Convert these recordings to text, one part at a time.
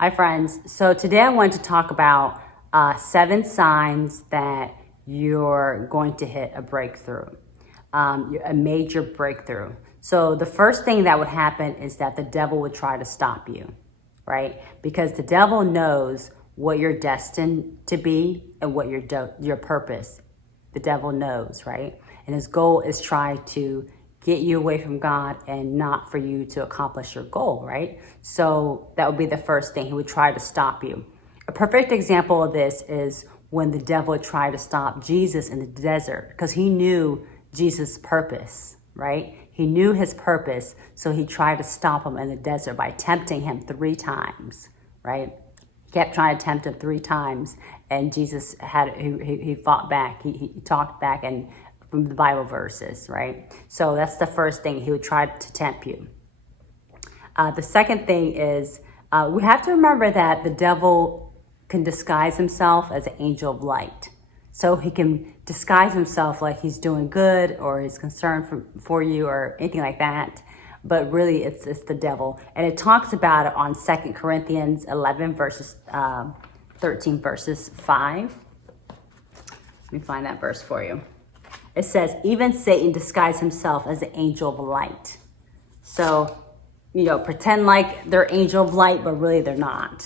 Hi, friends. So today I want to talk about 7 signs that you're going to hit a breakthrough, a major breakthrough. So the first thing that would happen is that the devil would try to stop you, right? Because the devil knows what you're destined to be and what your purpose. The devil knows, right? And his goal is try to get you away from God and not for you to accomplish your goal, right? So that would be the first thing. He would try to stop you. A perfect example of this is when the devil tried to stop Jesus in the desert because he knew Jesus' purpose, right? He knew his purpose, so he tried to stop him in the desert by tempting him 3 times, right? He kept trying to tempt him 3 times, and Jesus he fought back. He talked back and from the Bible verses, right? So that's the first thing. He would try to tempt you. The second thing is we have to remember that the devil can disguise himself as an angel of light. So he can disguise himself like he's doing good or he's concerned for you or anything like that. But really, it's the devil. And it talks about it on 2 Corinthians 11, verses 13, verses 5. Let me find that verse for you. It says, even Satan disguised himself as an angel of light. So, pretend like they're angel of light, but really they're not.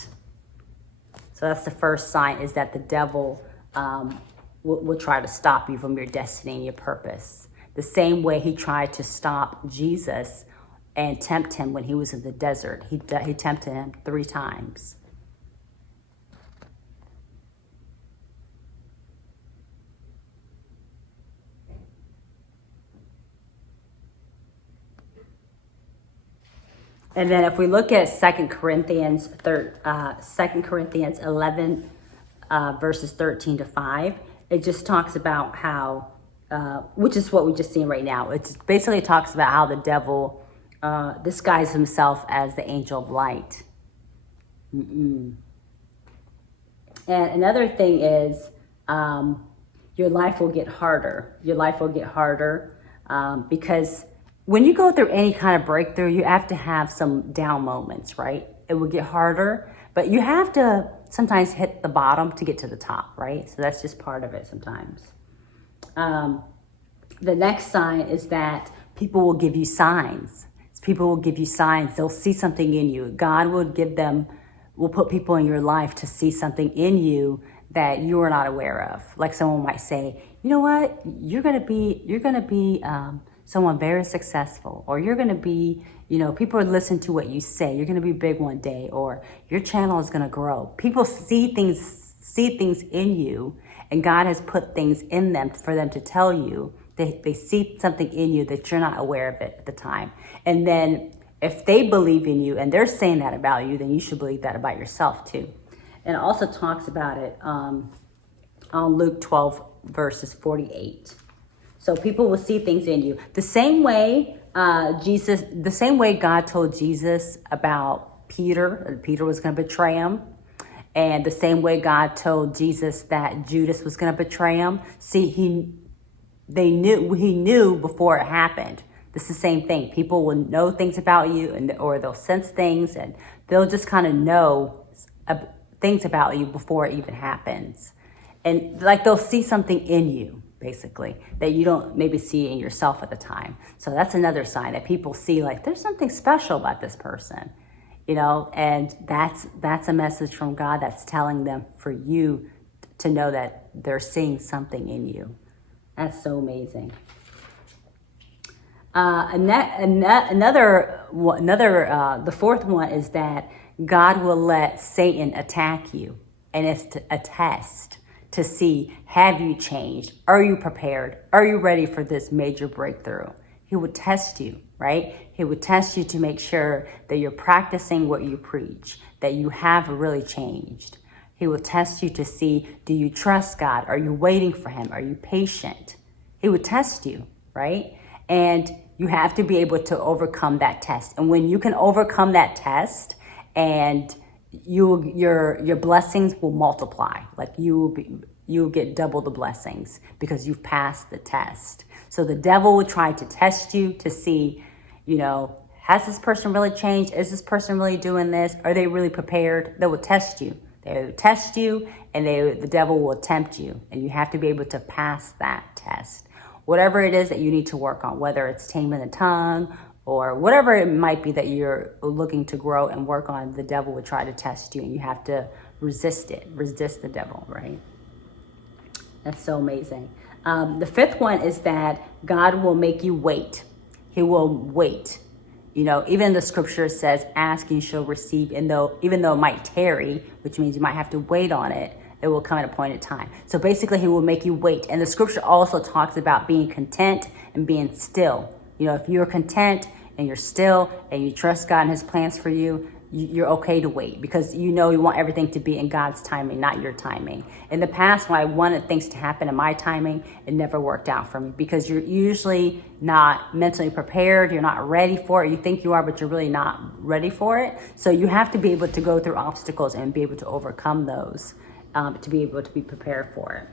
So that's the first sign, is that the devil will try to stop you from your destiny and your purpose. The same way he tried to stop Jesus and tempt him when he was in the desert. He tempted him 3 times. And then if we look at 2 Corinthians 11, verses 13 to 5, it just talks about how, which is what we just seen right now. It basically talks about how the devil disguised himself as the angel of light. And another thing is your life will get harder. Your life will get harder because when you go through any kind of breakthrough, you have to have some down moments, right? It will get harder, but you have to sometimes hit the bottom to get to the top, right? So that's just part of it sometimes. The next sign is that people will give you signs. People will give you signs. They'll see something in you. God will put people in your life to see something in you that you are not aware of. Like someone might say, you know what? You're gonna be someone very successful, or you're going to be, people will listen to what you say. You're going to be big one day, or your channel is going to grow. People see things in you, and God has put things in them for them to tell you. They see something in you that you're not aware of it at the time. And then if they believe in you and they're saying that about you, then you should believe that about yourself too. And it also talks about it on Luke 12, verses 48. So people will see things in you. The same way God told Jesus about Peter was going to betray him. And the same way God told Jesus that Judas was going to betray him. See, he knew before it happened. This is the same thing. People will know things about you or they'll sense things and they'll just kind of know things about you before it even happens. And like they'll see something in you, basically, that you don't maybe see in yourself at the time. So that's another sign that people see, like, there's something special about this person, and that's a message from God that's telling them for you to know that they're seeing something in you. That's so amazing. The fourth one is that God will let Satan attack you, and it's a test to see, have you changed? Are you prepared? Are you ready for this major breakthrough? He would test you, right? He would test you to make sure that you're practicing what you preach, that you have really changed. He will test you to see, do you trust God? Are you waiting for him? Are you patient? He would test you, right? And you have to be able to overcome that test. And when you can overcome that test, and your blessings will multiply. Like you'll get double the blessings because you've passed the test. So the devil will try to test you to see, has this person really changed? Is this person really doing this? Are they really prepared? They will test you. They will test you, and the devil will tempt you, and you have to be able to pass that test. Whatever it is that you need to work on, whether it's taming the tongue or whatever it might be that you're looking to grow and work on, the devil will try to test you, and you have to resist it. Resist the devil, right? That's so amazing. The fifth one is that God will make you wait. He will wait. You know, even the scripture says, ask and you shall receive. And even though it might tarry, which means you might have to wait on it, it will come at a point in time. So basically, he will make you wait. And the scripture also talks about being content and being still. You know, if you're content and you're still and you trust God and his plans for you, you're okay to wait, because you know you want everything to be in God's timing, not your timing. In the past, when I wanted things to happen in my timing, it never worked out for me, because you're usually not mentally prepared. You're not ready for it. You think you are, but you're really not ready for it. So you have to be able to go through obstacles and be able to overcome those, to be able to be prepared for it.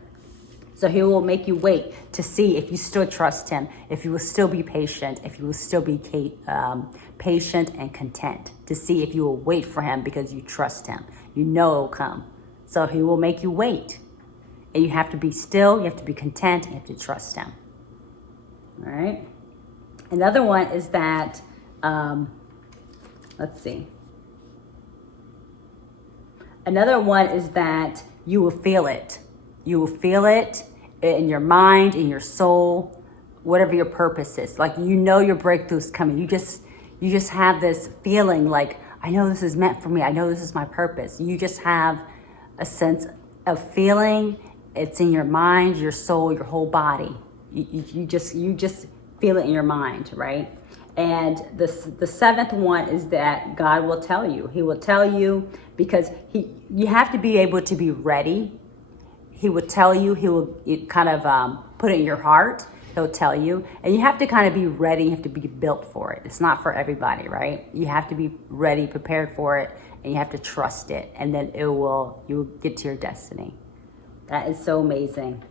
So he will make you wait to see if you still trust him, if you will still be patient, if you will still be patient and content, to see if you will wait for him because you trust him. You know it will come. So he will make you wait. And you have to be still, you have to be content, you have to trust him. All right? Another one is that, let's see. Another one is that you will feel it. You will feel it in your mind, in your soul, whatever your purpose is. Like, you know your breakthrough's coming. You just have this feeling like, I know this is meant for me. I know this is my purpose. You just have a sense of feeling. It's in your mind, your soul, your whole body. You just feel it in your mind, right? And the seventh one is that God will tell you. He will tell you, because you have to be able to be ready. He will tell you. He will kind of put it in your heart. He'll tell you. And you have to kind of be ready. You have to be built for it. It's not for everybody, right? You have to be ready, prepared for it, and you have to trust it. And then you will get to your destiny. That is so amazing.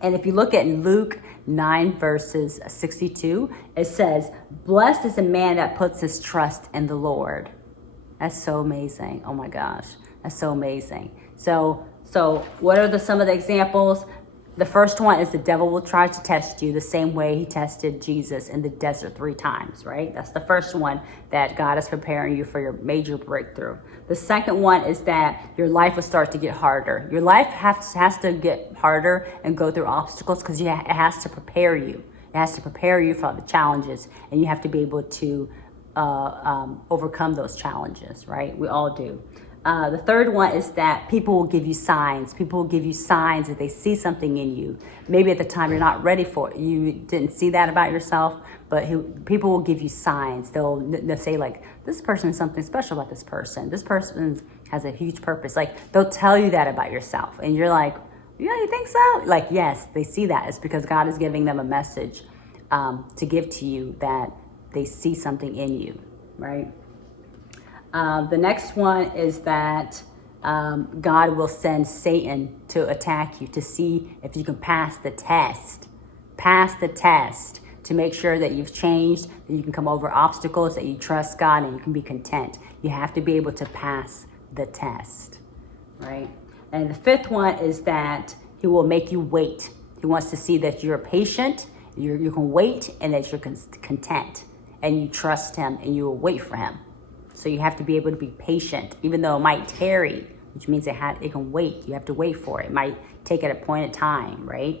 And if you look at Luke 9 verses 62, it says, blessed is the man that puts his trust in the Lord. That's so amazing. Oh my gosh. That's so amazing. So what are some of the examples? The first one is the devil will try to test you the same way he tested Jesus in the desert 3 times, right? That's the first one, that God is preparing you for your major breakthrough. The second one is that your life will start to get harder. Your life has to get harder and go through obstacles, because it has to prepare you. It has to prepare you for the challenges, and you have to be able to overcome those challenges, right? We all do. The third one is that people will give you signs. People will give you signs that they see something in you. Maybe at the time you're not ready for it. You didn't see that about yourself, but people will give you signs. They'll say, like, this person is something special about this person. This person has a huge purpose. Like, they'll tell you that about yourself. And you're like, yeah, you think so? Like, yes, they see that. It's because God is giving them a message to give to you, that they see something in you, right? The next one is that God will send Satan to attack you, to see if you can pass the test. Pass the test to make sure that you've changed, that you can come over obstacles, that you trust God, and you can be content. You have to be able to pass the test, right? And the fifth one is that he will make you wait. He wants to see that you're patient, you can wait, and that you're content, and you trust him, and you will wait for him. So you have to be able to be patient, even though it might tarry, which means it can wait. You have to wait for it. It might take at a point in time, right?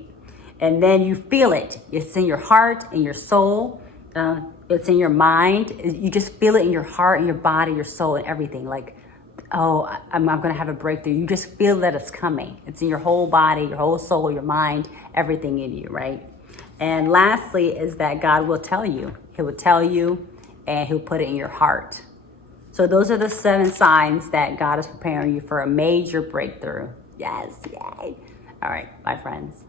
And then you feel it. It's in your heart, in your soul. It's in your mind. You just feel it in your heart, in your body, your soul, and everything. Like, oh, I'm going to have a breakthrough. You just feel that it's coming. It's in your whole body, your whole soul, your mind, everything in you, right? And lastly is that God will tell you. He will tell you, and he'll put it in your heart. So those are the 7 signs that God is preparing you for a major breakthrough. Yes, yay. All right, bye, friends.